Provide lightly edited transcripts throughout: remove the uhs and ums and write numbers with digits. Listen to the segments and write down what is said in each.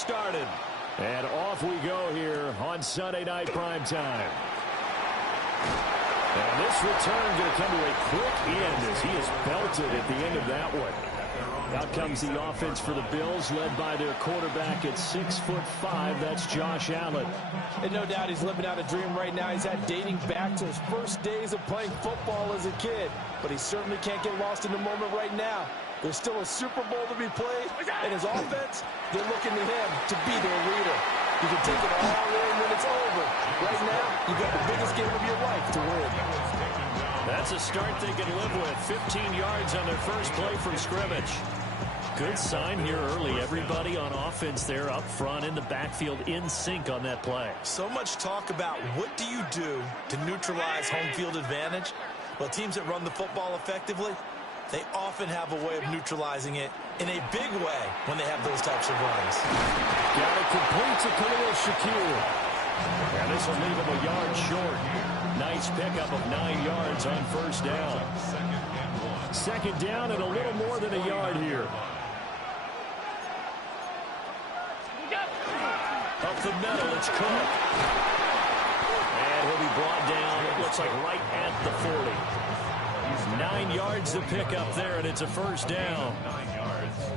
started. And off we go here on Sunday Night Primetime. And this return going to come to a quick end as he is belted at the end of that one. Out comes the offense for the Bills, led by their quarterback at 6'5". That's Josh Allen. And no doubt he's living out a dream right now. He's had dating back to his first days of playing football as a kid. But he certainly can't get lost in the moment right now. There's still a Super Bowl to be played, and his offense, they're looking to him to be their leader. You can take it all in when it's over. Right now, you've got the biggest game of your life to win. That's a start they can live with. 15 yards on their first play from scrimmage. Good sign here early. Everybody on offense there up front in the backfield in sync on that play. So much talk about what do you do to neutralize home field advantage. Well, teams that run the football effectively, they often have a way of neutralizing it in a big way when they have those types of runs. Got it complete to Khalil Shakir. And this will leave him a yard short. Nice pickup of 9 yards on first down. Second down and a little more than a yard here. Up the middle, it's Cook. And he'll be brought down, it looks like right at the 40. 9 yards to pick up there, and it's a first down.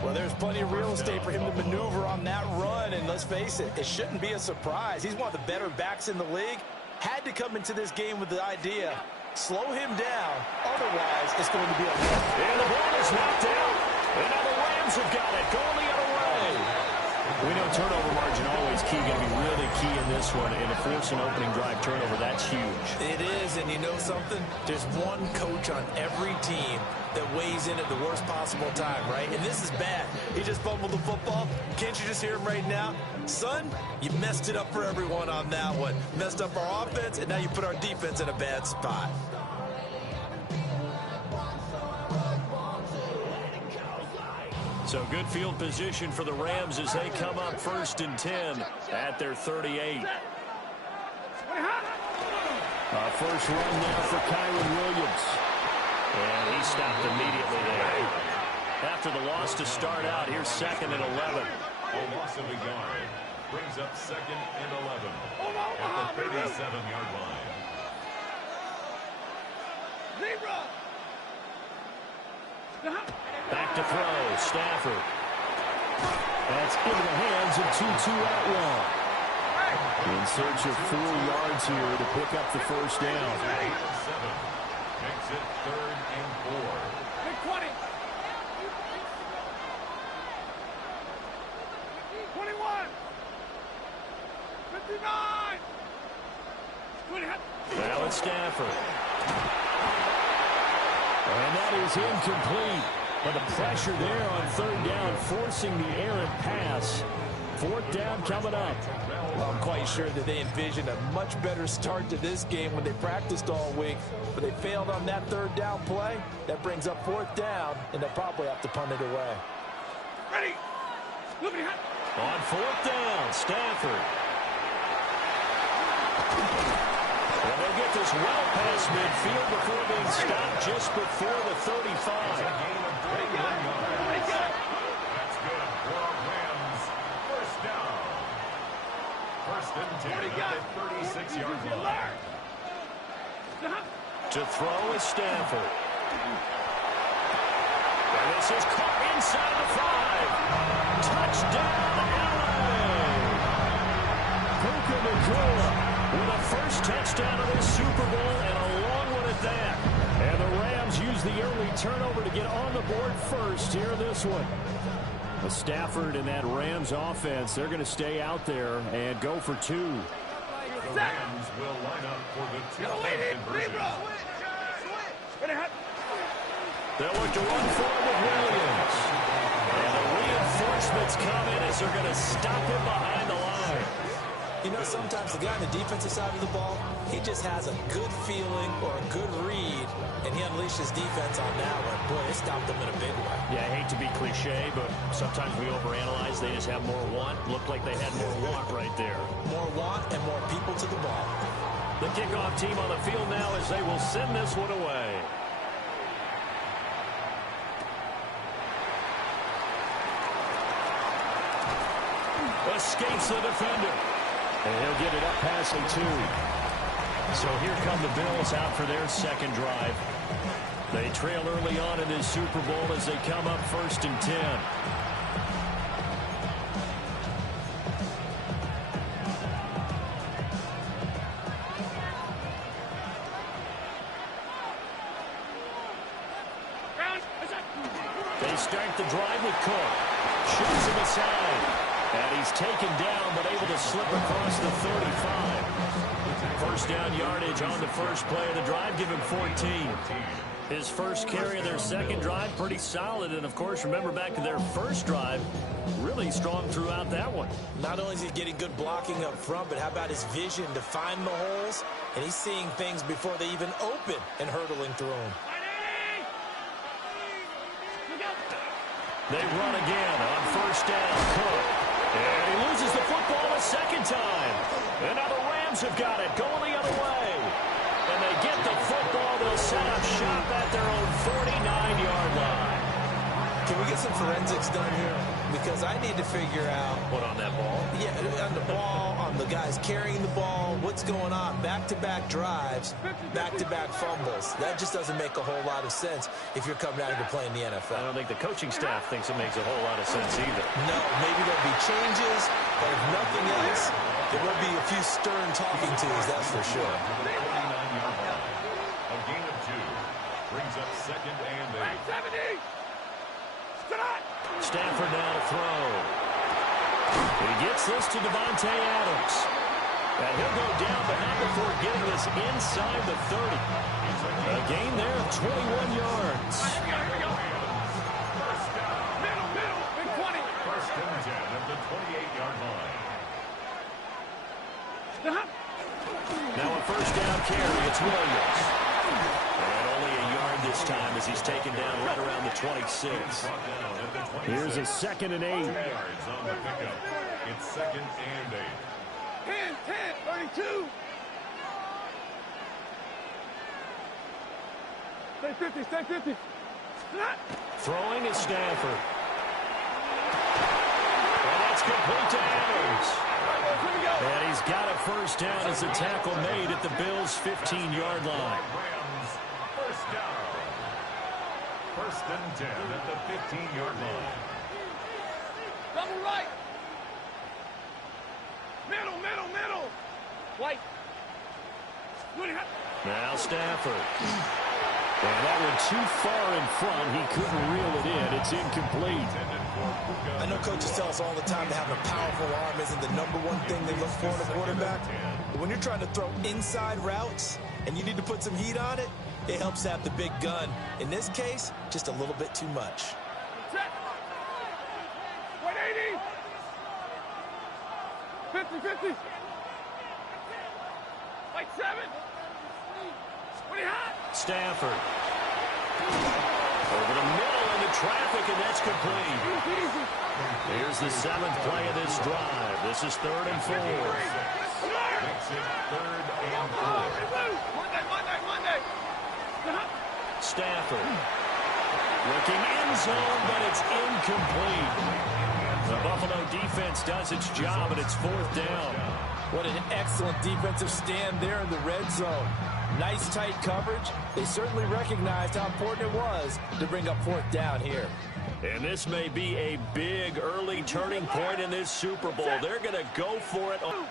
Well, there's plenty of real estate for him to maneuver on that run, and let's face it, it shouldn't be a surprise. He's one of the better backs in the league. Had to come into this game with the idea, slow him down, otherwise it's going to be a run. And the ball is knocked out, and now the Rams have got it, going the other way. We know turnover margin always key, going to be really key in this one, and to force an opening drive turnover, that's huge. It is, and you know something? There's one coach on every team that weighs in at the worst possible time, right? And this is bad. He just fumbled the football. Can't you just hear him right now? Son, you messed it up for everyone on that one. Messed up our offense, and now you put our defense in a bad spot. So good field position for the Rams as they come up 1st and 10 at their 38. First run now for Kyron Williams. And he stopped immediately there. After the loss to start out, here's 2nd and 11. A loss of a yard brings up 2nd and 11 at the 37-yard line. Back to throw, Stafford. That's into the hands of Tutu Atwell. In search of 4 yards here to pick up the first down. 7 makes it 3rd and 4. 20. 21. 59. Now it's Stafford. And that is incomplete. But the pressure there on 3rd down, forcing the errant pass. 4th down coming up. Well, I'm quite sure that they envisioned a much better start to this game when they practiced all week. But they failed on that 3rd down play. That brings up 4th down, and they'll probably have to punt it away. Ready. On 4th down, Stafford. And they get this well past midfield before being stopped just before the 35. That's good for Rams. First down. 1st and 10 at the 36-yard line. To throw is Stafford. And this is caught inside the 5. Touchdown, LA! Puka Nacua with a first touchdown of this Super Bowl and a long one at that. And the Rams use the early turnover to get on the board first here in this one. With Stafford and that Rams offense, they're going to stay out there and go for 2. The Rams will line up for the 2-point conversion. They'll look to run forward with Williams. And the reinforcements come in as they're going to stop him behind the line. You know, sometimes the guy on the defensive side of the ball, he just has a good feeling or a good read, and he unleashed his defense on that one. Boy, it stopped them in a big way. Yeah, I hate to be cliche, but sometimes we overanalyze. They just have more want. Looked like they had more want right there. More want and more people to the ball. The kickoff team on the field now as they will send this one away. Escapes the defender. And he'll get it up past the 2. So here come the Bills out for their second drive. They trail early on in this Super Bowl as they come up 1st and 10. They start the drive with Cook. Shoots him aside. And he's taken down, but able to slip across the 35. First down yardage on the first play of the drive. Give him 14. His first carry of their second drive, pretty solid. And, of course, remember back to their first drive, really strong throughout that one. Not only is he getting good blocking up front, but how about his vision to find the holes? And he's seeing things before they even open and hurdling through them. They run again on first down. Cook. And he loses the football a second time. And now the Rams have got it, going the other way. And they get the football. They'll set up shop at their own 49-yard line. Can we get some forensics done here? Because I need to figure out... What, on that ball? Yeah, on the ball, on the guys carrying the ball, what's going on? Back-to-back drives, back-to-back fumbles. That just doesn't make a whole lot of sense if you're coming out here to play in the NFL. I don't think the coaching staff thinks it makes a whole lot of sense either. No, maybe there'll be changes, but if nothing else, there will be a few stern talking tos, that's for sure. A gain of 2 brings up 2nd and 8. 70. Stafford now to throw. He gets this to Devontae Adams. And he'll go down, but not before getting this inside the 30. A gain there of 21 yards. Here we go. Middle, big 20. 1st and 10 at the 28-yard line. Now a first down carry. It's Williams. And only a yard this time as he's taken down right around the 26. Here's a 2nd and 8. 2 yards on the pickup. It's 2nd and 8. 10, 32. Stay 50. Throwing is Stafford. And that's complete to Adams. And he's got a first down as the tackle made at the Bills' 15-yard line. Rams, first down. 1st and 10 at the 15-yard line. Double right. Middle. White. Now Stafford. And that one too far in front. He couldn't reel it in. It's incomplete. I know coaches tell us all the time that having a powerful arm isn't the #1 thing they look for in a quarterback. But when you're trying to throw inside routes and you need to put some heat on it, it helps to have the big gun. In this case, just a little bit too much. Set. 180. 50. Like 7. What do you have? Stafford. Over the middle into traffic, and that's complete. Here's the 7th play of this drive. This is 3rd and 4. Makes it 3rd and 4. Monday. Stafford. Looking in zone, but it's incomplete. The Buffalo defense does its job, and it's 4th down. What an excellent defensive stand there in the red zone. Nice tight coverage. They certainly recognized how important it was to bring up 4th down here. And this may be a big early turning point in this Super Bowl. They're going to go for it. 11.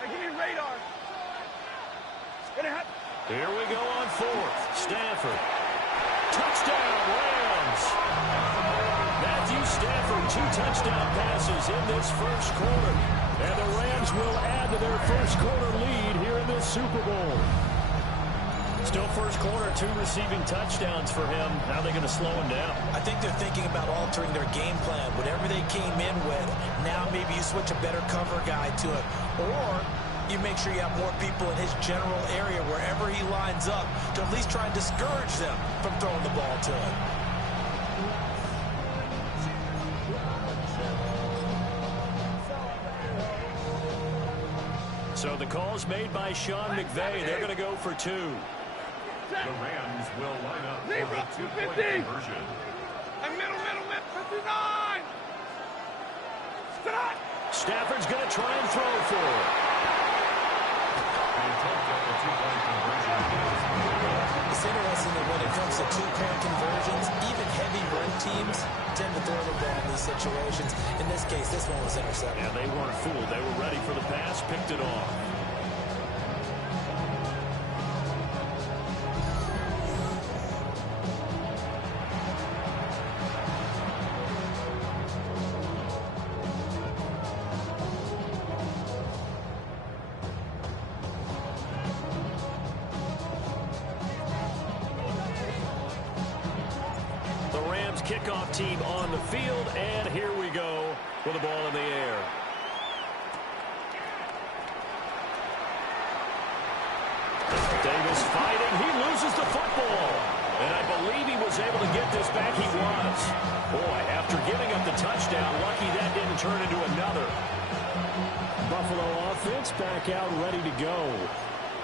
They give me radar. Here we go on 4th. Stafford. Touchdown, Rams. Matthew Stafford, 2 touchdown passes in this first quarter. And the Rams will add to their first quarter lead here in this Super Bowl. Still first quarter, 2 receiving touchdowns for him. How are they going to slow him down? I think they're thinking about altering their game plan. Whatever they came in with, now maybe you switch a better cover guy to it. Or you make sure you have more people in his general area wherever he lines up to at least try and discourage them from throwing the ball to him. So the call's made by Sean McVay. They're going to go for 2. The Rams will line up for a 2-point conversion. And middle, 59. Tonight. Stafford's going to try and throw for it. It's interesting that when it comes to two-point conversions, even heavy run teams tend to throw the ball in these situations. In this case, this one was intercepted. Yeah, they weren't fooled. They were ready for the pass, picked it off. Kickoff team on the field, and here we go with the ball in the air. Davis fighting. He loses the football. And I believe he was able to get this back. He was. Boy, after giving up the touchdown, lucky that didn't turn into another. Buffalo offense back out ready to go.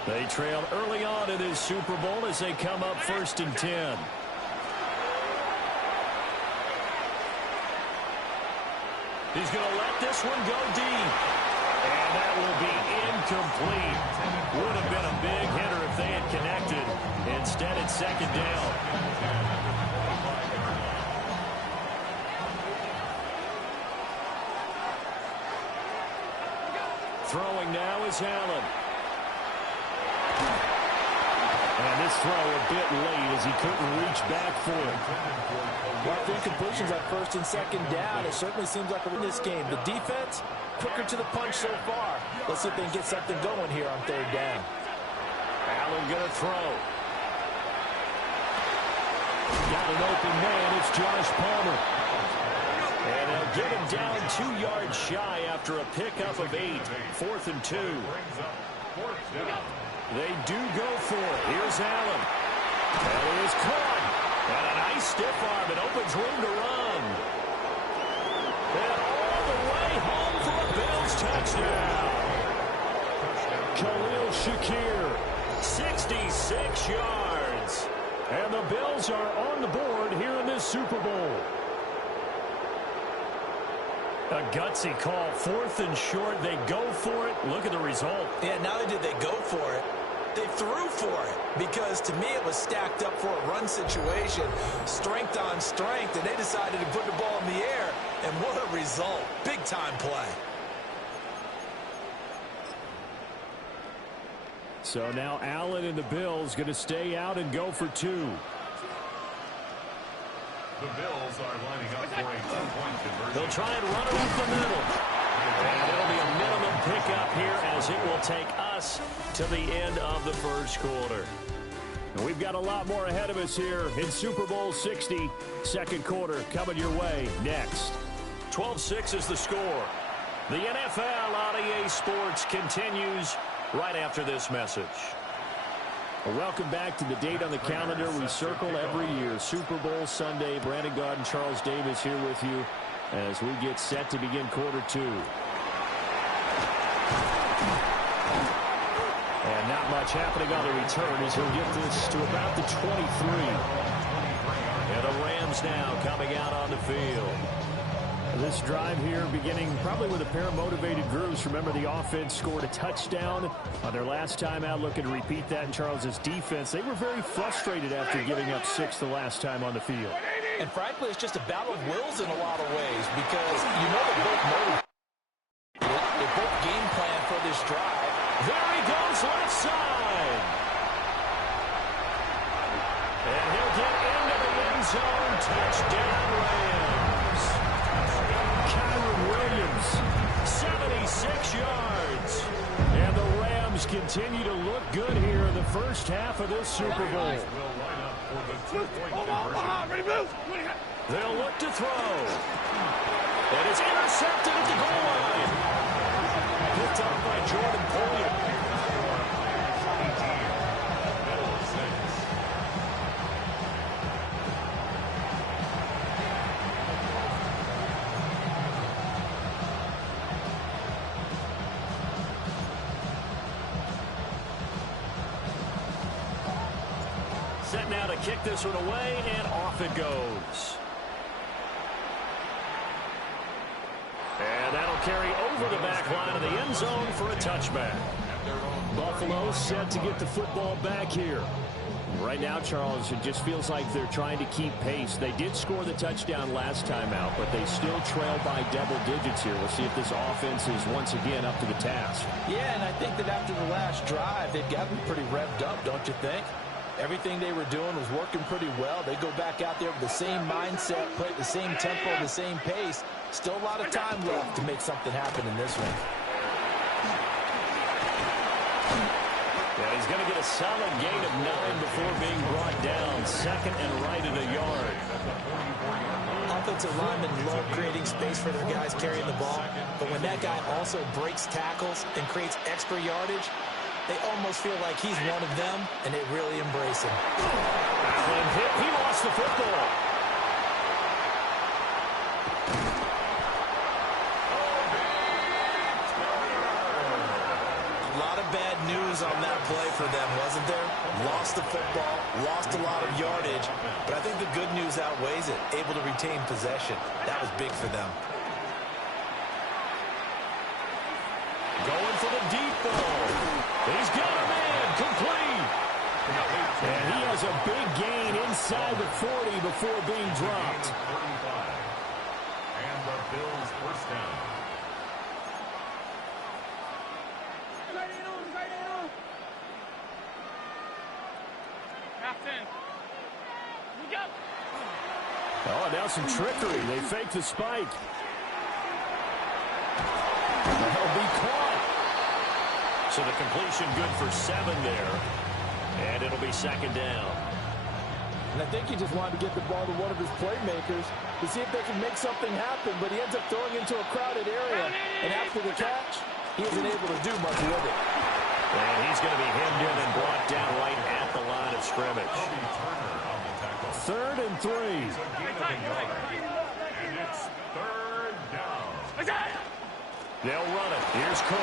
They trailed early on in this Super Bowl as they come up 1st and 10. He's going to let this one go deep. And that will be incomplete. Would have been a big hitter if they had connected. Instead, it's 2nd down. Throwing now is Allen. And this throw a bit late as he couldn't reach back for it. Well, incompletions on 1st and 2nd down. It certainly seems like in this game. The defense, quicker to the punch so far. Let's see if they can get something going here on 3rd down. Allen going to throw. Got an open man. It's Josh Palmer. And they'll get him down 2 yards shy after a pickup of 8. 4th and 2. They do go for it. Here's Allen. And it is caught. And a nice stiff arm. It opens room to run. And all the way home for a Bills touchdown. Khalil Shakir, 66 yards. And the Bills are on the board here in this Super Bowl. A gutsy call. 4th and short. They go for it. Look at the result. Yeah, not only did they go for it, they threw for it, because to me it was stacked up for a run situation, strength on strength, and they decided to put the ball in the air, and what a result. Big-time play. So now Allen and the Bills going to stay out and go for 2. The Bills are lining up for a 2-point conversion. They'll try and run it up the middle. And it'll be a minimum pickup here as it will take us to the end of the 1st quarter. And we've got a lot more ahead of us here in Super Bowl 60. 2nd quarter coming your way next. 12-6 is the score. The NFL on EA Sports continues right after this message. Well, welcome back to the date on the calendar we circle every year. Super Bowl Sunday. Brandon Gaud and Charles Davis here with you as we get set to begin quarter 2. And not much happening on the return as he'll get this to about the 23. And the Rams now coming out on the field. This drive here beginning probably with a pair of motivated groups. Remember, the offense scored a touchdown on their last time out. Looking to repeat that in Charles's defense. They were very frustrated after giving up 6 the last time on the field. And frankly, it's just a battle of wills in a lot of ways, because you know they're both motivated. They both game plan for this drive. There he goes, left side. And he'll get into the end zone. Touchdown, Rams. Kyron Williams, 76 yards. And the Rams continue to look good here in the first half of this Super Bowl. They'll look to throw. And it's intercepted at the goal line. Picked up by Jordan Poyer. Set now to kick this one away, and off it goes. And that'll carry over the back line of the end zone for a touchback. Buffalo set to get the football back here. Right now, Charles, it just feels like they're trying to keep pace. They did score the touchdown last time out, but they still trail by double digits here. We'll see if this offense is once again up to the task. Yeah, and I think that after the last drive, they've gotten pretty revved up, don't you think? Everything they were doing was working pretty well. They go back out there with the same mindset, play at the same tempo, the same pace. Still a lot of time left to make something happen in this one. Yeah, he's going to get a solid gain of 9 before being brought down. Second and right at a yard. Offensive linemen love creating space for their guys carrying the ball, but when that guy also breaks tackles and creates extra yardage, they almost feel like he's one of them, and they really embrace him. Allen hit. He lost the football. A lot of bad news on that play for them, wasn't there? Lost the football, lost a lot of yardage, but I think the good news outweighs it. Able to retain possession. That was big for them. Going for the deep ball. He's got a man. Complete. And he has a big gain inside the 40 before being dropped. 35. And the Bills first down. Oh, now some trickery. They fake the spike. That'll be caught. So the completion good for 7 there. And it'll be second down. And I think he just wanted to get the ball to one of his playmakers to see if they can make something happen, but he ends up throwing into a crowded area. And after the catch, he isn't able to do much with it. And he's going to be hemmed in and brought down right at the line of scrimmage. 3rd and 3. And it's 3rd down. They'll run it. Here's Cook.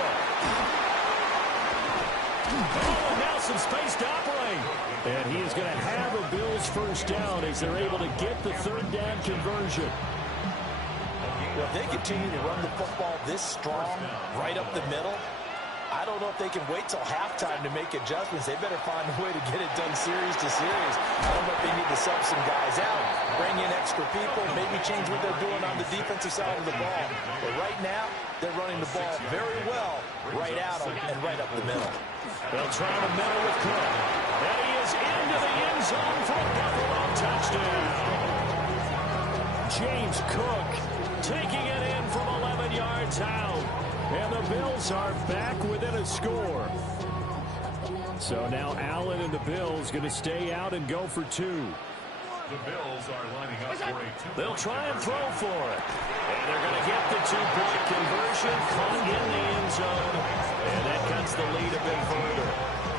Oh, and now some space to operate. And he is going to have a Bills first down as they're able to get the 3rd down conversion. Well, if they continue to run the football this strong, right up the middle, I don't know if they can wait till halftime to make adjustments. They better find a way to get it done series to series. I don't know if they need to sub some guys out, bring in extra people, maybe change what they're doing on the defensive side of the ball. But right now, they're running the ball very well right at them and right up the middle. They'll try the middle with Cook. And he is into the end zone for a Buffalo touchdown. James Cook taking it in from 11 yards out. And the Bills are back within a score. So now Allen and the Bills going to stay out and go for 2. The Bills are lining up for a 2. They'll try and throw for it. And they're going to get the 2-point conversion, caught in the end zone. And that cuts the lead a bit further.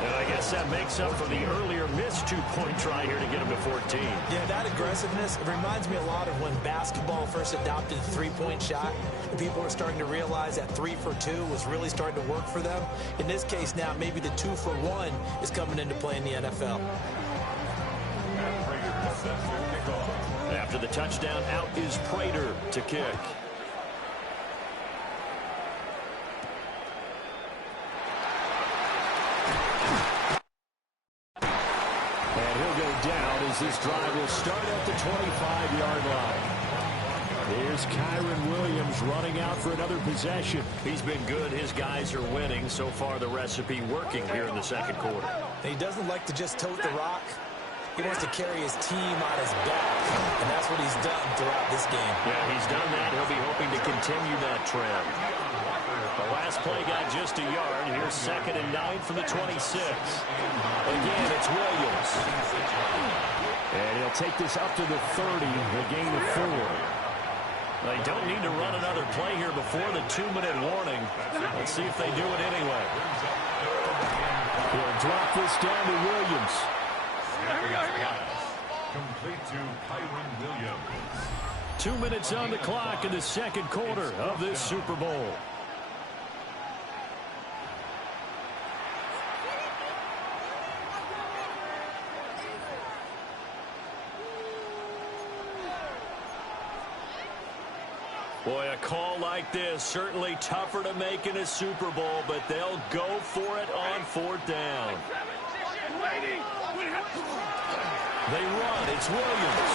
And I guess that makes up for the earlier missed 2-point try here to get them to 14. Yeah, that aggressiveness, it reminds me a lot of when basketball first adopted the 3-point shot. And people are starting to realize that 3 for 2 was really starting to work for them. In this case now, maybe the 2 for 1 is coming into play in the NFL. After the touchdown, out is Prater to kick. And he'll go down as this drive will start at the 25-yard line. Here's Kyron Williams running out for another possession. He's been good. His guys are winning. So far, the recipe working here in the second quarter. He doesn't like to just tote the rock. He wants to carry his team on his back, and that's what he's done throughout this game. Yeah, he's done that. He'll be hoping to continue that trend. The last play got just a yard. Here's 2nd and 9 from the 26. Again, it's Williams. And he'll take this up to the 30, a gain of 4. They don't need to run another play here before the 2-minute warning. Let's see if they do it anyway. He'll drop this down to Williams. Complete to Kyron Williams. 2 minutes on the clock in the second quarter of this Super Bowl. Boy, a call like this, certainly tougher to make in a Super Bowl, but they'll go for it on 4th down. They run. It's Williams.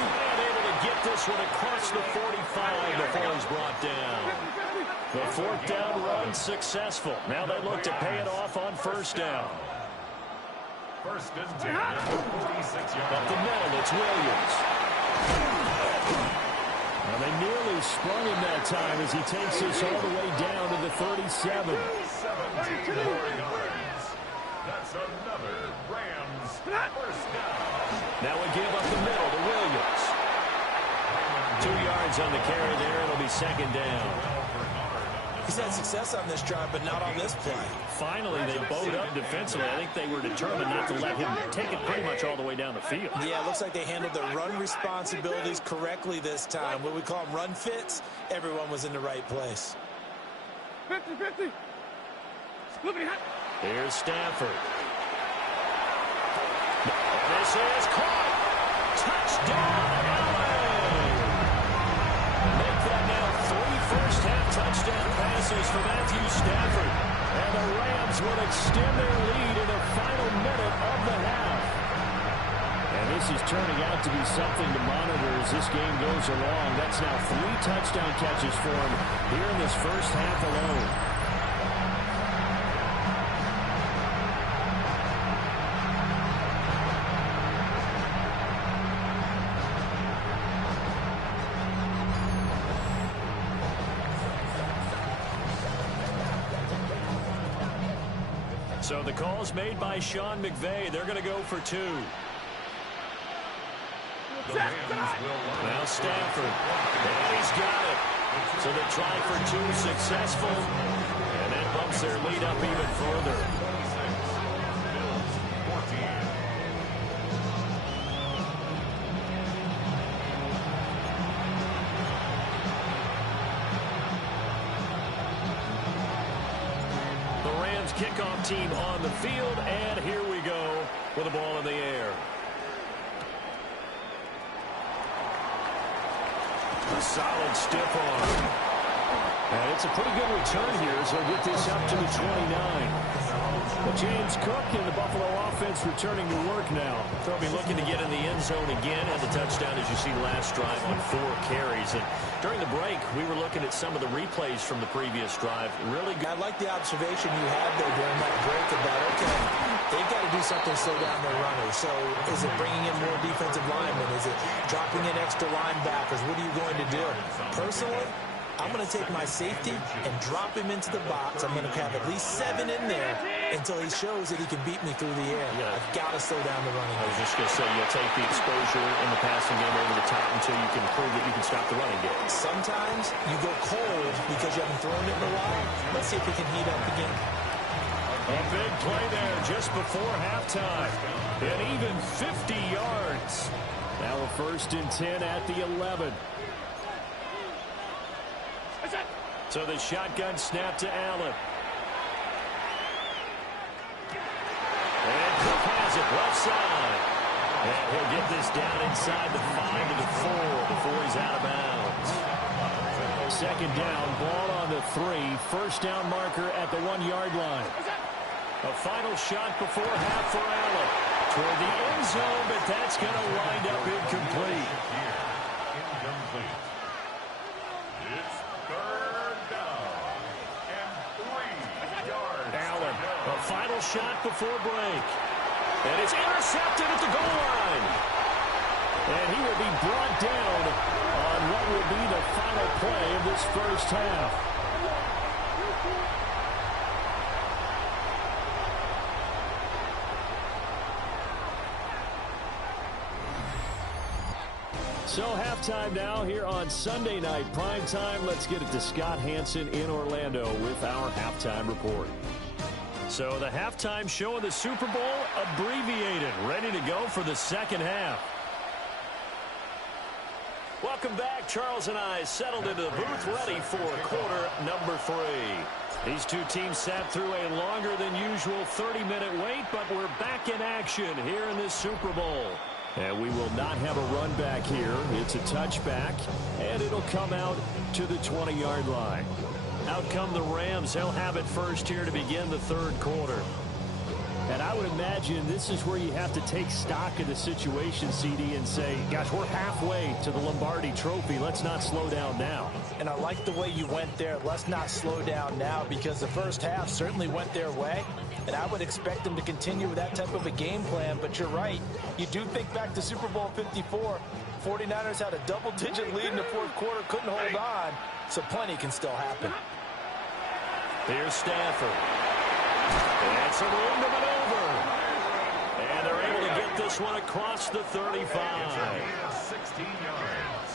And able to get this one across the 45 before he's brought down. The 4th down run successful. Now they look to pay it off on 1st down. 1st and 10. 46 yards. Up the middle, it's Williams. Well, they nearly sprung him that time as he takes this all the way down to the 37. 17 more yards. That's another Rams 1st down. Now we give up the middle to Williams. 2 yards on the carry there. It'll be 2nd down. He's had success on this drive, but not on this play. Finally, they bowed up defensively. I think they were determined not to let him take it pretty much all the way down the field. Yeah, it looks like they handled their run responsibilities correctly this time. What we call them run fits, everyone was in the right place. 50-50. Here's Stafford. This is caught. Touchdown, Allen. Make that now 3 first-half touchdown passes for Matthew Stafford. And the Rams will extend their lead in the final minute of the half. And this is turning out to be something to monitor as this game goes along. That's now 3 touchdown catches for him here in this first half alone. So the call's made by Sean McVay. They're going to go for 2. Now Stafford. And he's got it. So they try for 2, successful. And that bumps their lead up even further. Kickoff team on the field, and here we go with the ball in the air. A solid stiff arm. And it's a pretty good return here as they'll get this up to the 29. But James Cook and the Buffalo offense returning to work now. They'll be looking to get in the end zone again. Had the touchdown, as you see, last drive on 4 carries. And during the break, we were looking at some of the replays from the previous drive. Really good. I like the observation you had there during that break about, okay, they've got to do something to slow down their runners. So is it bringing in more defensive linemen? Is it dropping in extra linebackers? What are you going to do? Personally, I'm going to take my safety and drop him into the box. I'm going to have at least 7 in there until he shows that he can beat me through the air. Yeah. I've got to slow down the running. I was just going to say, you'll take the exposure in the passing game over the top until you can prove that you can stop the running game. Sometimes you go cold because you haven't thrown it in a while. Let's see if we can heat up again. A big play there just before halftime. And even 50 yards. Now a 1st and 10 at the 11. So the shotgun snap to Allen. And Cook has it left side. And he'll get this down inside the 5 to the 4 before he's out of bounds. 2nd down, ball on the 3. 1st down marker at the 1-yard line. A final shot before half for Allen. Toward the end zone, but that's going to wind up incomplete. Incomplete. It's 3rd down and 3 yards. Allen, a final shot before break. And it's intercepted at the goal line. And he will be brought down on what will be the final play of this first half. So halftime now here on Sunday Night Primetime. Let's get it to Scott Hansen in Orlando with our halftime report. So the halftime show of the Super Bowl abbreviated, ready to go for the second half. Welcome back. Charles and I settled into the booth, ready for quarter number 3. These two teams sat through a longer than usual 30-minute wait, but we're back in action here in this Super Bowl. And we will not have a run back here. It's a touchback, and it'll come out to the 20-yard line. Out come the Rams. They'll have it first here to begin the third quarter. And I would imagine this is where you have to take stock of the situation, CD, and say, gosh, we're halfway to the Lombardi Trophy. Let's not slow down now. And I like the way you went there. Let's not slow down now, because the first half certainly went their way. And I would expect them to continue with that type of a game plan. But you're right. You do think back to Super Bowl 54. 49ers had a double-digit lead in the fourth quarter, couldn't hold on. So plenty can still happen. Here's Stafford. And some room to maneuver. And they're able to get this one across the 35. 16 yards.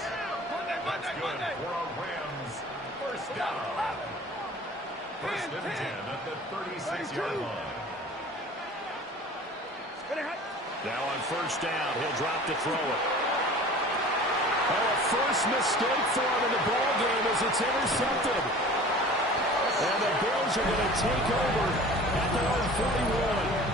That's good for a Rams first down. First and 10 at the 36-yard line. Now on first down, he'll drop to throw it. Oh, a first mistake for him in the ball game as it's intercepted. And the Bills are going to take over at their own 41.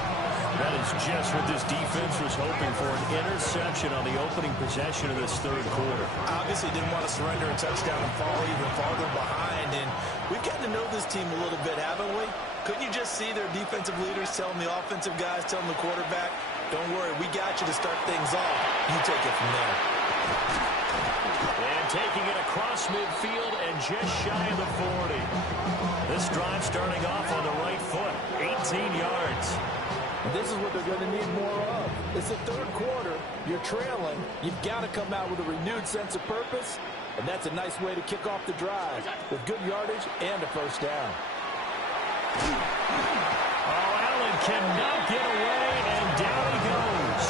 That is just what this defense was hoping for, an interception on the opening possession of this third quarter. Obviously didn't want to surrender a touchdown and fall even farther behind. And we've gotten to know this team a little bit, haven't we? Couldn't you just see their defensive leaders telling the offensive guys, telling the quarterback, don't worry, we got you to start things off. You take it from there. And taking it across midfield and just shy of the 40. This drive starting off on the right foot, 18 yards. This is what they're going to need more of. It's the third quarter. You're trailing. You've got to come out with a renewed sense of purpose, and that's a nice way to kick off the drive with good yardage and a first down. Oh, Allen cannot get away, and down he goes.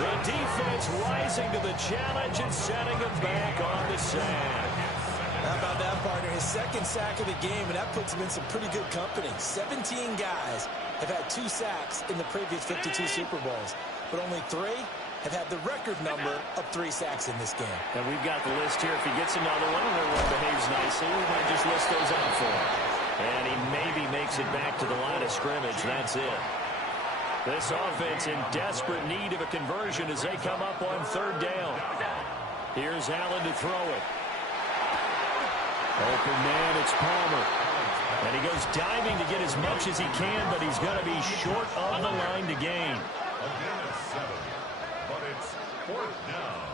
The defense rising to the challenge and setting him back on the sack. How about that, partner? His second sack of the game, and that puts him in some pretty good company. 17 guys have had 2 sacks in the previous 52 Super Bowls, but only 3 have had the record number of 3 sacks in this game. And we've got the list here. If he gets another one and everyone behaves nicely, we might just list those out for him. And he maybe makes it back to the line of scrimmage. That's it. This offense in desperate need of a conversion as they come up on third down. Here's Allen to throw it. Open man, it's Palmer. And he goes diving to get as much as he can, but he's going to be short of the line to gain. Again it's 7, but it's 4th down.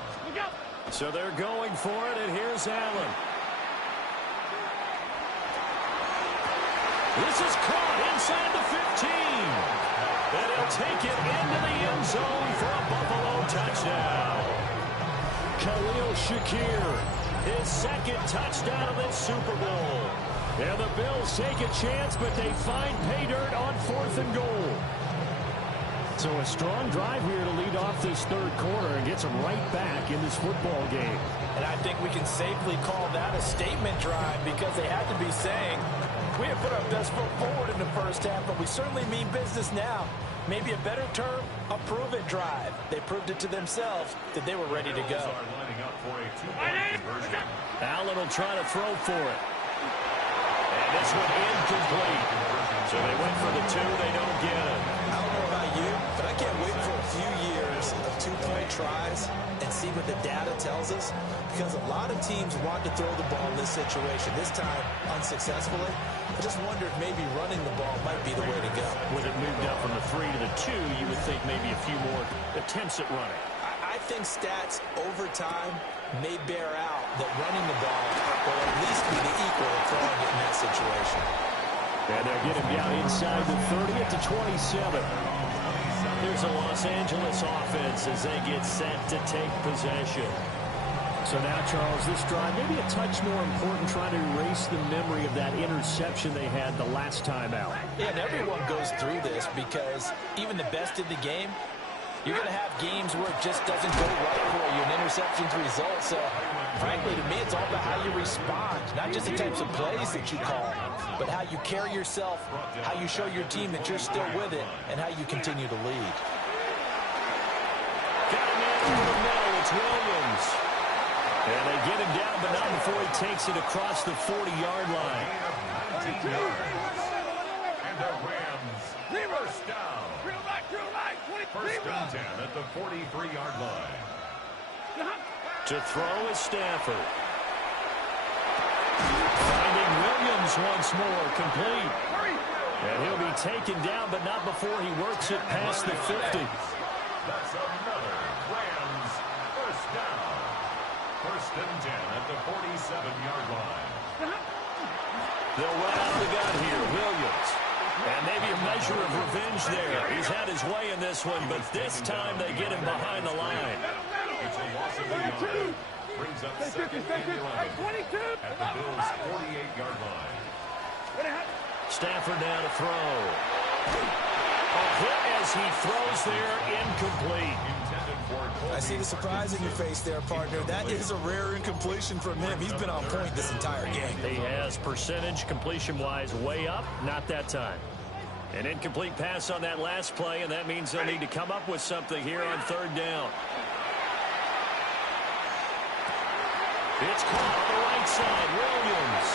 So they're going for it, and here's Allen. This is caught inside the 15. And he'll take it into the end zone for a Buffalo touchdown. Khalil Shakir. His second touchdown of this Super Bowl. And the Bills take a chance, but they find pay dirt on 4th and goal. So a strong drive here to lead off this third quarter and gets them right back in this football game. And I think we can safely call that a statement drive, because they had to be saying, we have put our best foot forward in the first half, but we certainly mean business now. Maybe a better term, a prove-it drive. They proved it to themselves that they were ready to go. Allen will try to throw for it. And this one incomplete. So they went for the 2. They don't get it. I don't know about you, but I can't wait for a few years of 2-point tries and see what the data tells us, because a lot of teams want to throw the ball in this situation. This time, unsuccessfully. I just wonder if maybe running the ball might be the way to go. With it moved up from the 3 to the 2, you would think maybe a few more attempts at running. I think stats over time may bear out that running the ball will at least be the equal of throwing it in that situation. And they'll get him down inside the 30 at the 27. Here's a Los Angeles offense as they get set to take possession. So now, Charles, this drive maybe a touch more important, trying to erase the memory of that interception they had the last time out. Yeah, and everyone goes through this, because even the best in the game, you're going to have games where it just doesn't go right for you, and interceptions result. So, frankly, to me, it's all about how you respond, not just the types of plays that you call, but how you carry yourself, how you show your team that you're still with it, and how you continue to lead. Got a man over the middle. It's Williams. And they get him down, but not before he takes it across the 40-yard line. the Rams. First down. First and 10 at the 43-yard line. To throw is Stafford. Finding Williams once more, complete. And he'll be taken down, but not before he works it past the 50. That's another Rams first down. First and 10 at the 47-yard line. They'll run out of the gun here, Williams. And maybe a measure of revenge there. He's had his way in this one, but this time they get him behind the line. It's a loss of the yard. Brings up second and 11 at the Bills' 48-yard line. Stafford now to throw. A hit as he throws there, incomplete. I see the surprise in your face there, partner. That is a rare incompletion from him. He's been on point this entire game. He has percentage completion-wise way up, not that time. An incomplete pass on that last play, and that means they'll need to come up with something here on third down. It's caught on the right side, Williams.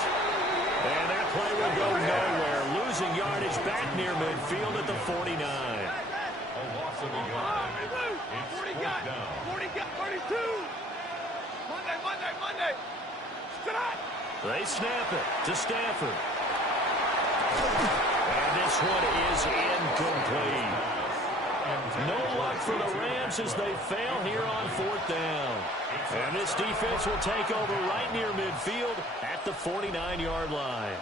And that play will go nowhere. Losing yardage back near midfield at the 49. A loss of a yard. It's 4th down. 32. Monday. They snap it to Stafford. And this one is incomplete. No luck for the Rams as they fail here on 4th down. And this defense will take over right near midfield at the 49-yard line.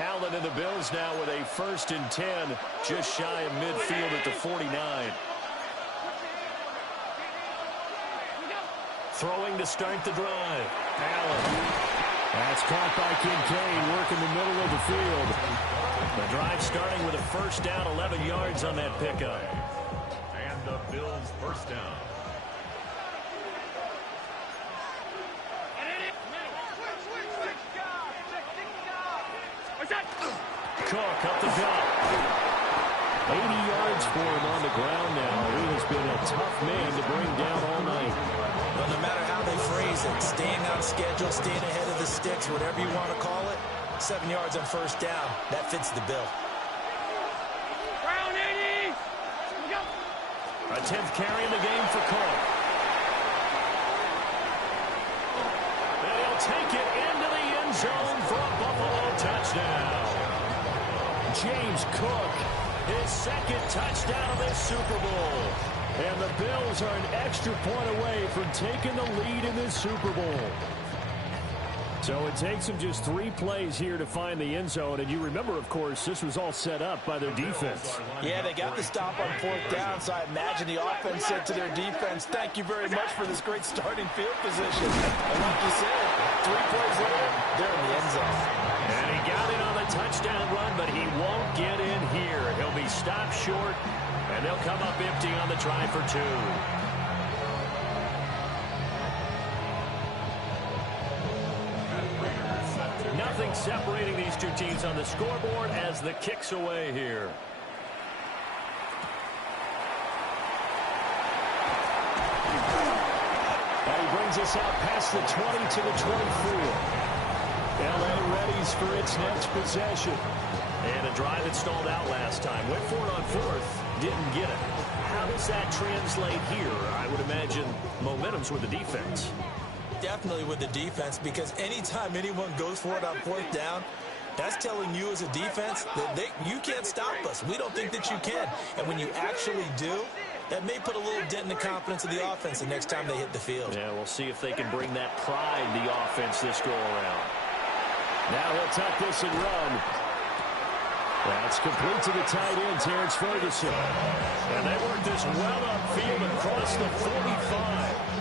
Allen and the Bills now with a 1st and 10, just shy of midfield at the 49. Throwing to start the drive. Allen. That's caught by Kincaid, working the middle of the field. The drive starting with a 1st down, 11 yards on that pickup. And the Bills' first down. Cook up the gut. 80 yards for him on the ground now. He has been a tough man to bring down all night. But no matter how they phrase it, staying on schedule, staying ahead of the sticks, whatever you want to call it, 7 yards on 1st down, that fits the bill. A 10th carry in the game for Cook. And he'll take it into the end zone for a Buffalo touchdown. James Cook, his 2nd touchdown of this Super Bowl. And the Bills are an extra point away from taking the lead in this Super Bowl. So it takes them just 3 plays here to find the end zone. And you remember, of course, this was all set up by their defense. Yeah, they got the stop on 4th down, so I imagine the offense said to their defense, thank you very much for this great starting field position. And like you said, 3 plays later, they're in the end zone. And he got in on the touchdown run, but he won't get in here. He'll be stopped short, and they'll come up empty on the try for 2. Nothing separating these two teams on the scoreboard as the kick's away here. And he brings us out past the 20 to the 24. LA readies for its next possession. And a drive that stalled out last time. Went for it on 4th, didn't get it. How does that translate here? I would imagine momentum's with the defense. Definitely with the defense, because anytime anyone goes for it on 4th down, that's telling you as a defense that you can't stop us. We don't think that you can. And when you actually do, that may put a little dent in the confidence of the offense the next time they hit the field. Yeah, we'll see if they can bring that pride the offense this go-around. Now he'll tuck this and run. That's complete to the tight end, Terrence Ferguson. And they work this well upfield across the 45.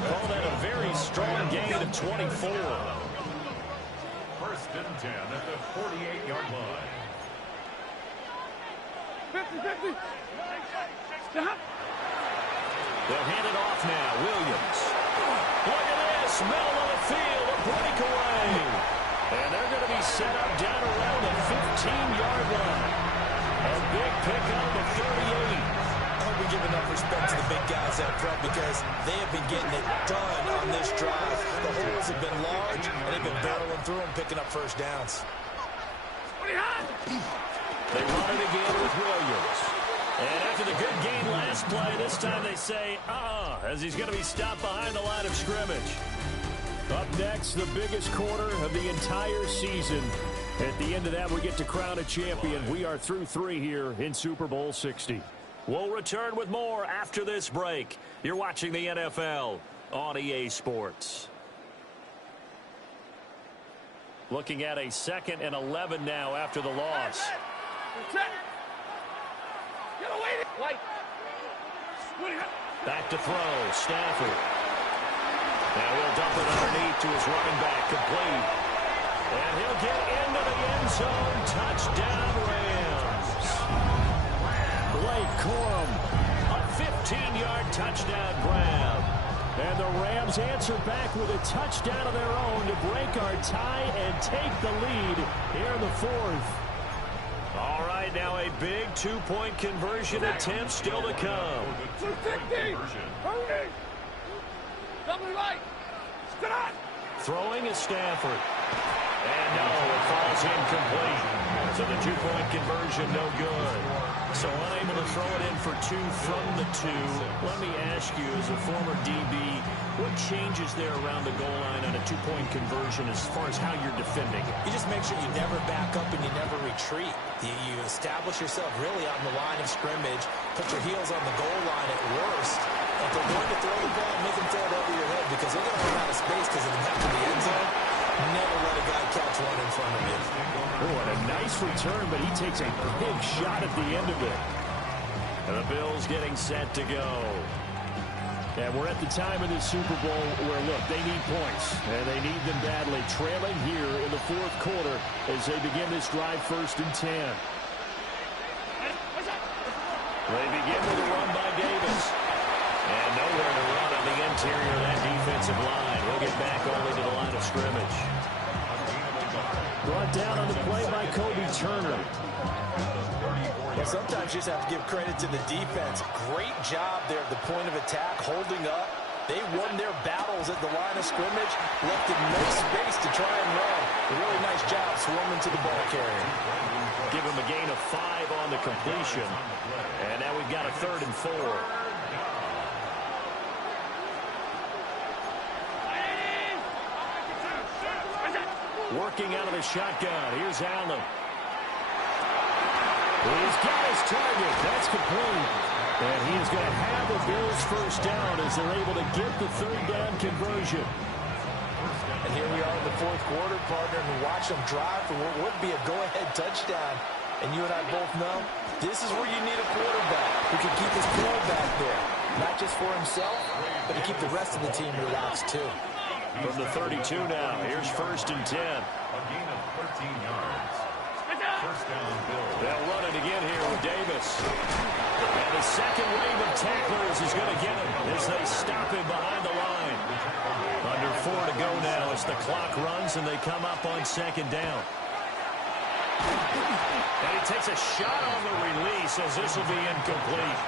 Call that a very strong gain of 24. 1st and 10 at the 48-yard line. 50. They'll hand it off now. Williams. Look at this. Middle of the field. A breakaway. And they're going to be set up down around the 15-yard line. A big pickup of 38. I hope we give enough respect to the big guys up front, because they have been getting it done on this drive. The holes have been large, and they've been barreling through them, picking up 1st downs. They run it again with Williams. And after the good gain last play, this time they say, as he's going to be stopped behind the line of scrimmage. Up next, the biggest quarter of the entire season. At the end of that, we get to crown a champion. We are through 3 here in Super Bowl 60. We'll return with more after this break. You're watching the NFL on EA Sports. Looking at a 2nd and 11 now after the loss. Back to throw, Stafford. Now he'll dump it underneath to his running back, complete. And he'll get into the end zone. Touchdown, Rams. Blake Corum, a 15-yard touchdown grab. And the Rams answer back with a touchdown of their own to break our tie and take the lead here in the 4th. All right, now a big 2-point conversion attempt still to come. 250. Hurry. Double right. Sit on. Throwing is Stafford. And no, it falls incomplete. So the 2-point conversion no good. So unable to throw it in for 2 from the 2. Let me ask you, as a former DB, what changes there around the goal line on a 2-point conversion as far as how you're defending it? You just make sure you never back up and you never retreat. You establish yourself really on the line of scrimmage, put your heels on the goal line at worst. If they're going to throw the ball, make them throw it over your head because they're going to run out of space because of the depth of the end zone. Never let a guy catch one in front of you. Oh, and a nice return, but he takes a big shot at the end of it. And the Bills getting set to go. And we're at the time of this Super Bowl where, look, they need points, and they need them badly. Trailing here in the 4th quarter as they begin this drive 1st and 10. They begin with a run by Davis. And nowhere to run on the interior of that defensive line. He'll get back only to the line of scrimmage. Brought down on the play by Kobe Turner. Well, sometimes you just have to give credit to the defense. Great job there at the point of attack, holding up. They won their battles at the line of scrimmage, left in no space to try and run. A really nice job swarming to the ball carrier. Give him a gain of 5 on the completion. And now we've got a 3rd and 4. Working out of the shotgun. Here's Allen. He's got his target. That's complete. And he is going to have the Bills first down as they're able to get the 3rd down conversion. And here we are in the 4th quarter, partner, and watch them drive for what would be a go-ahead touchdown. And you and I both know this is where you need a quarterback who can keep his cool back there. Not just for himself, but to keep the rest of the team relaxed, too. From the 32 now, here's 1st and 10. A gain of 13 yards. First down, Bills. They'll run it again here with Davis. And the second wave of tacklers is going to get him as they stop him behind the line. Under 4 to go now as the clock runs and they come up on 2nd down. And he takes a shot on the release as this will be incomplete.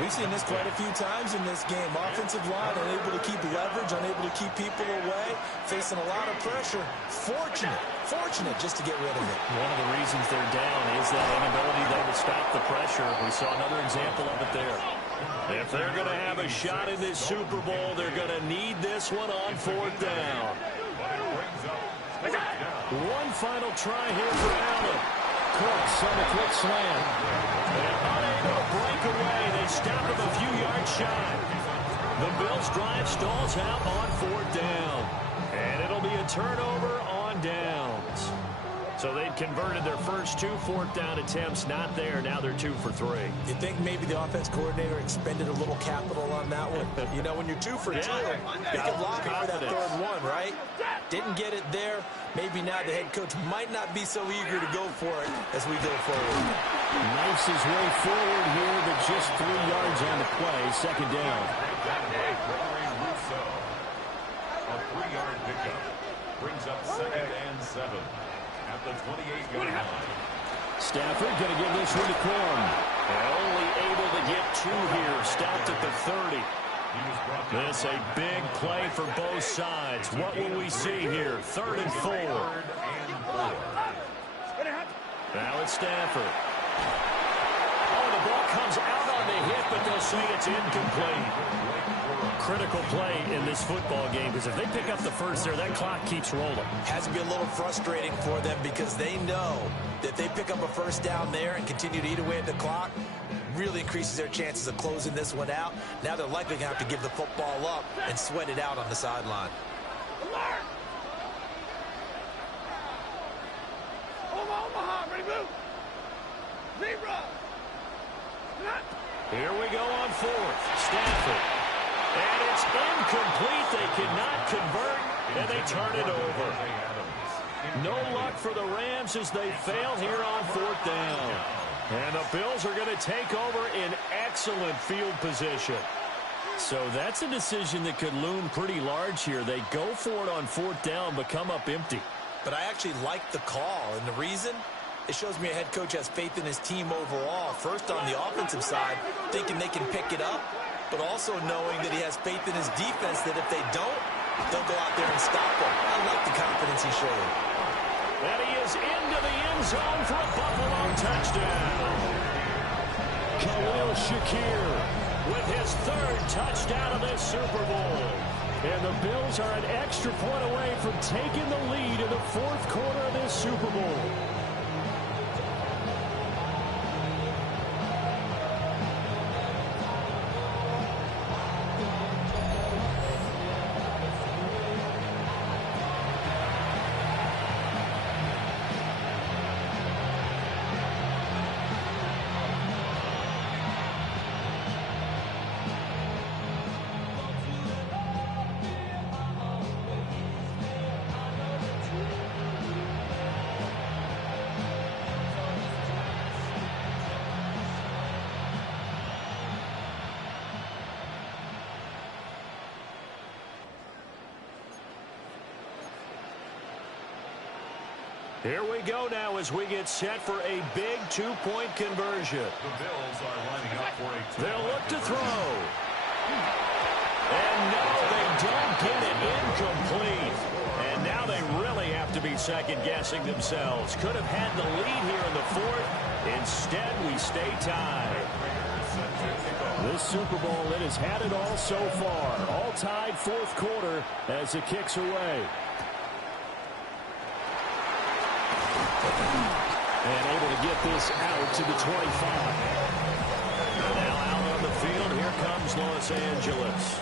We've seen this quite a few times in this game. Offensive line unable to keep leverage, unable to keep people away, facing a lot of pressure. Fortunate just to get rid of it. One of the reasons they're down is that inability there to stop the pressure. We saw another example of it there. If they're going to have a shot in this Super Bowl, they're going to need this one on 4th down. One final try here for Allen. Cooks on the quick slant. And unable to break away. They stop him a few yards shy. The Bills drive stalls out on 4th down. And it'll be a turnover on downs. So they'd converted their first 2 4th down attempts. Not there. Now they're 2 for 3. You think maybe the offense coordinator expended a little capital on that one? You know, when you're 2 for 2, you can lobby for that 3rd one, right? Didn't get it there. Maybe now the head coach might not be so eager to go for it as we go forward. Knifes his way forward here, but just 3 yards on the play. 2nd down. A 3-yard pickup brings up 2nd and 7 at the 28-yard line. Stafford going to give this one to Corum. And only able to get 2 here. Stopped at the 30. This a big play for both sides. What will we see here? 3rd and 4. Now it's Stafford. Oh, the ball comes out on the hit, but they'll say it's incomplete. Critical play in this football game, because if they pick up the first there, that clock keeps rolling. Has to be a little frustrating for them because they know that they pick up a first down there and continue to eat away at the clock, really increases their chances of closing this one out. Now they're likely going to have to give the football up and sweat it out on the sideline. Alert! Omaha, ready, move! Zebra! Here we go on fourth. Stafford. And it's incomplete. They cannot convert, and they turn it over. No luck for the Rams as they fail here on fourth down. And the Bills are going to take over in excellent field position. So that's a decision that could loom pretty large here. They go for it on fourth down, but come up empty. But I actually like the call, and the reason? It shows me a head coach has faith in his team overall. First on the offensive side, thinking they can pick it up, but also knowing that he has faith in his defense that if they don't, they'll go out there and stop them. I like the confidence he showed. And he is into the end zone for a Buffalo touchdown. Khalil Shakir with his third touchdown of this Super Bowl. And the Bills are an extra point away from taking the lead in the fourth quarter of this Super Bowl. Here we go now as we get set for a big two-point conversion. The Bills are lining up for a They'll look to throw. And no, they don't get it. Incomplete. And now they really have to be second-guessing themselves. Could have had the lead here in the fourth. Instead, we stay tied. This Super Bowl, it has had it all so far. All tied fourth quarter as it kicks away. And able to get this out to the 25. Now out on the field, here comes Los Angeles.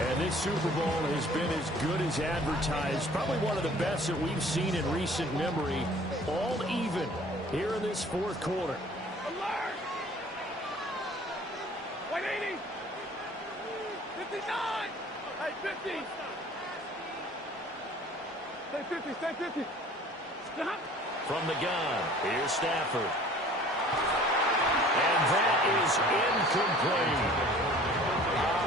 And this Super Bowl has been as good as advertised. Probably one of the best that we've seen in recent memory. All even here in this fourth quarter. Alert! 180! 59! Hey, 50! Stay 50, stay 50. Stop! From the gun, here's Stafford. And that is incomplete.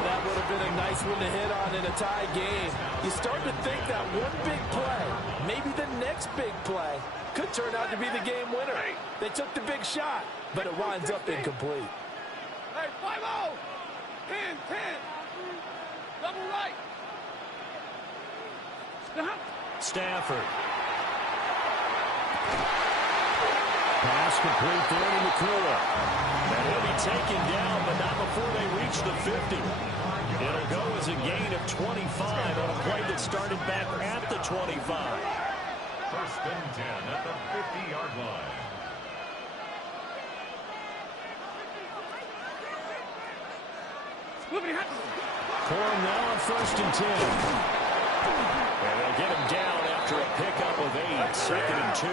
That would have been a nice one to hit on in a tie game. You start to think that one big play, maybe the next big play, could turn out to be the game winner. They took the big shot, but it winds up incomplete. Hey, 5-0! 10, 10! Double right! Stop! Stafford. Pass complete there in the cooler. And he'll be taken down, but not before they reach the 50. It'll go as a gain of 25 on a play that started back at the 25. First and 10 at the 50-yard line. Pouring now on first and 10. And they'll get him down after a pickup of 8. Second and 2.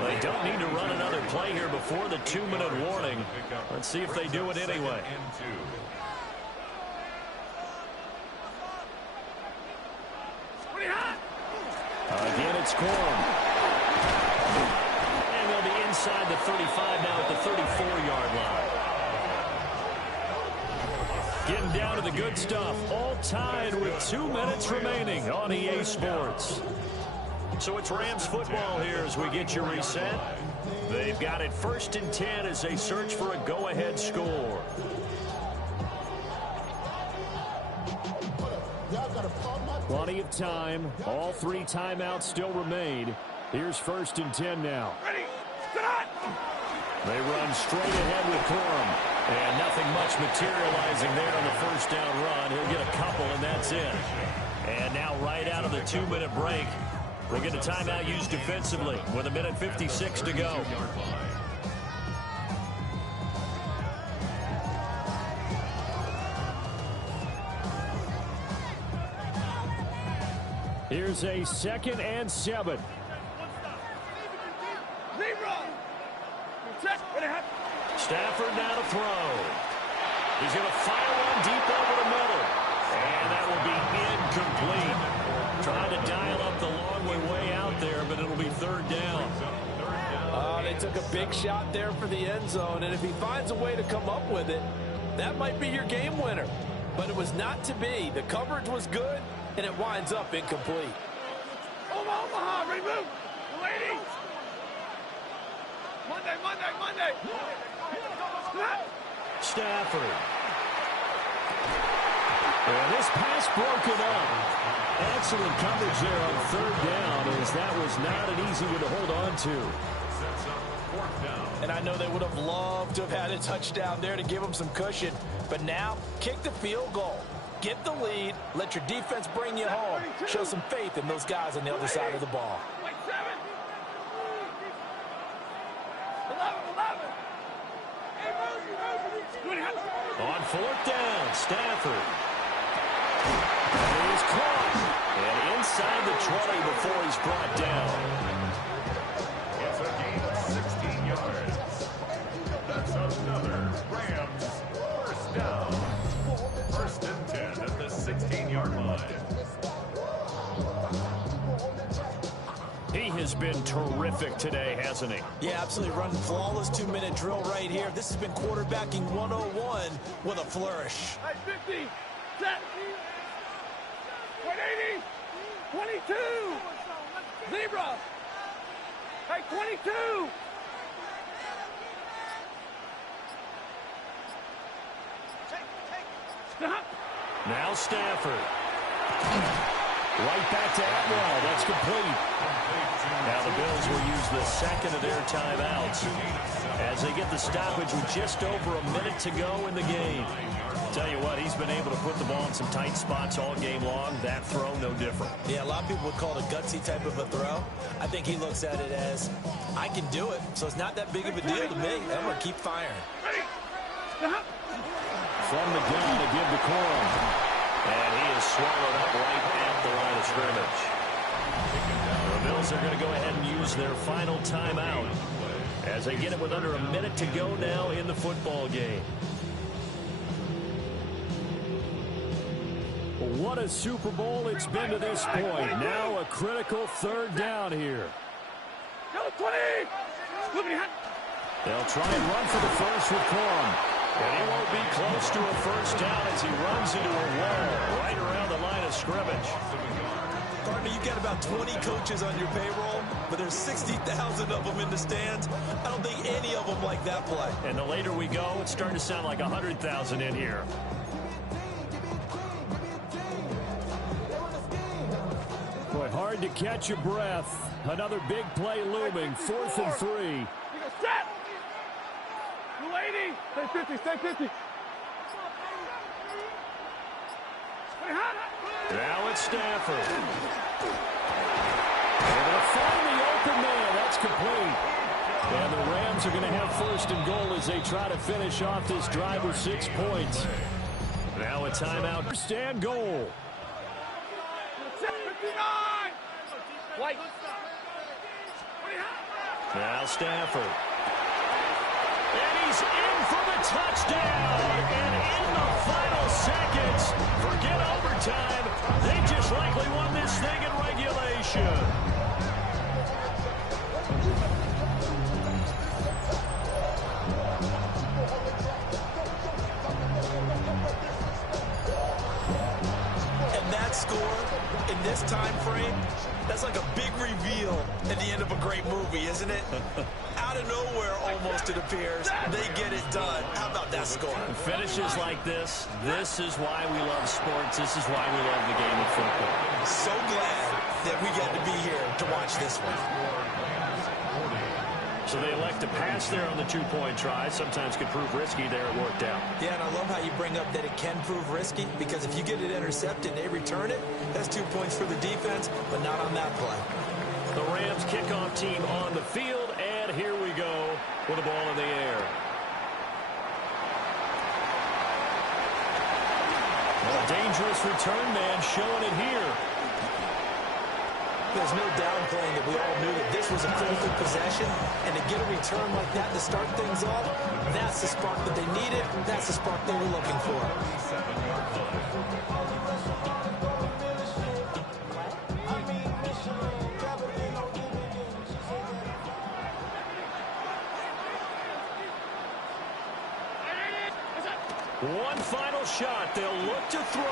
They don't need to run another play here before the 2-minute warning. Let's see if they do it anyway. Again, it's Corn. And they'll be inside the 35 now at the 34-yard line. Getting down to the good stuff. All tied with 2 minutes remaining on EA Sports. So it's Rams football here as we get you reset. They've got it first and 10 as they search for a go-ahead score. Plenty of time. All 3 timeouts still remain. Here's 1st and 10 now. Ready, start! They run straight ahead with Corum. And nothing much materializing there on the 1st down run. He'll get a couple, and that's it. And now right out of the 2-minute break, we'll get a timeout used defensively with 1:56 to go. Here's a 2nd and 7. Stafford now to throw. He's going to fire one deep over the middle. And that will be incomplete. Trying to dial up the long way out there, but it'll be 3rd down. They took a big shot there for the end zone, and if he finds a way to come up with it, that might be your game winner. But it was not to be. The coverage was good, and it winds up incomplete. Omaha, ready, move! Ladies! Monday! Stafford. And this pass broken up. Excellent coverage there on 3rd down, as that was not an easy one to hold on to. And I know they would have loved to have had a touchdown there to give them some cushion. But now, kick the field goal. Get the lead. Let your defense bring you home. Show some faith in those guys on the other side of the ball. On 4th down, Stafford. He is caught. And inside the 20 before he's brought down. It's a gain of 16 yards. That's another Rams 1st down. 1st and 10 at the 16-yard line. He has been terrific today, hasn't he? Yeah, absolutely. Run flawless 2-minute drill right here. This has been quarterbacking 101 with a flourish. Hey, 50, set, 180, 22, zebra, hey, 22. Stop. Now Stafford. Right back to Atwell. That's complete. Now the Bills will use the 2nd of their timeouts as they get the stoppage with just over a minute to go in the game. Tell you what, he's been able to put the ball in some tight spots all game long. That throw, no different. Yeah, a lot of people would call it a gutsy type of a throw. I think he looks at it as, I can do it, so it's not that big of a deal to me. I'm going to keep firing. Ready, stop. From the gun to give to Corum. And he is swallowed up right at the line of scrimmage. The Bills are going to go ahead and use their final timeout as they get it with under a minute to go now in the football game. What a Super Bowl it's been to this point. Now a critical 3rd down here. Go 20. They'll try and run for the first with Corum. And he won't be close to a 1st down as he runs into a wall right around the line of scrimmage. Partner, you've got about 20 coaches on your payroll, but there's 60,000 of them in the stands. I don't think any of them like that play. And the later we go, it's starting to sound like 100,000 in here. Boy, hard to catch your breath. Another big play looming. 4th and 3. You go set. 280. Stay 50. Stay 50. Now it's Stafford. Able to find the open man. That's complete. And the Rams are going to have 1st and goal as they try to finish off this drive with 6 points. Now a timeout. 1st and goal. 59. White. Now Stafford. And he's in for the touchdown. And in the final seconds, forget overtime. They just likely won this thing in regulation. And that score in this time frame, that's like a big reveal at the end of a great movie, isn't it? Out of nowhere, almost, it appears. They get it done. How about that score? Finishes like this is why we love sports. This is why we love the game of football. So glad that we got to be here to watch this one. So they elect to pass there on the two-point try. Sometimes could prove risky. There it worked out. Yeah, and I love how you bring up that it can prove risky, because if you get it intercepted and they return it, that's 2 points for the defense, but not on that play. The Rams kickoff team on the field, and here we go with the ball in the air. A dangerous return man showing it here. There's no downplaying that we all knew that this was a critical possession, and to get a return like that to start things off, that's the spark that they needed. That's the spark they were looking for. One final shot. They'll look to throw.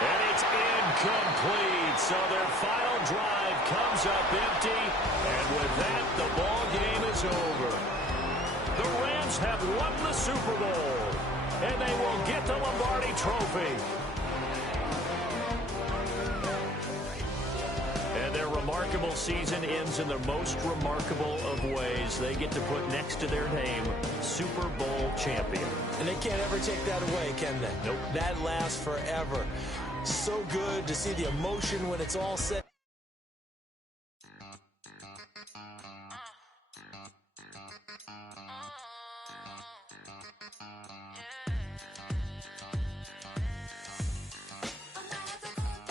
And it's incomplete. So their final drive comes up empty. And with that, the ball game is over. The Rams have won the Super Bowl. And they will get the Lombardi Trophy. And their remarkable season ends in the most remarkable of ways. They get to put next to their name, Super Bowl champion. And they can't ever take that away, can they? Nope. That lasts forever. So good to see the emotion when it's all said.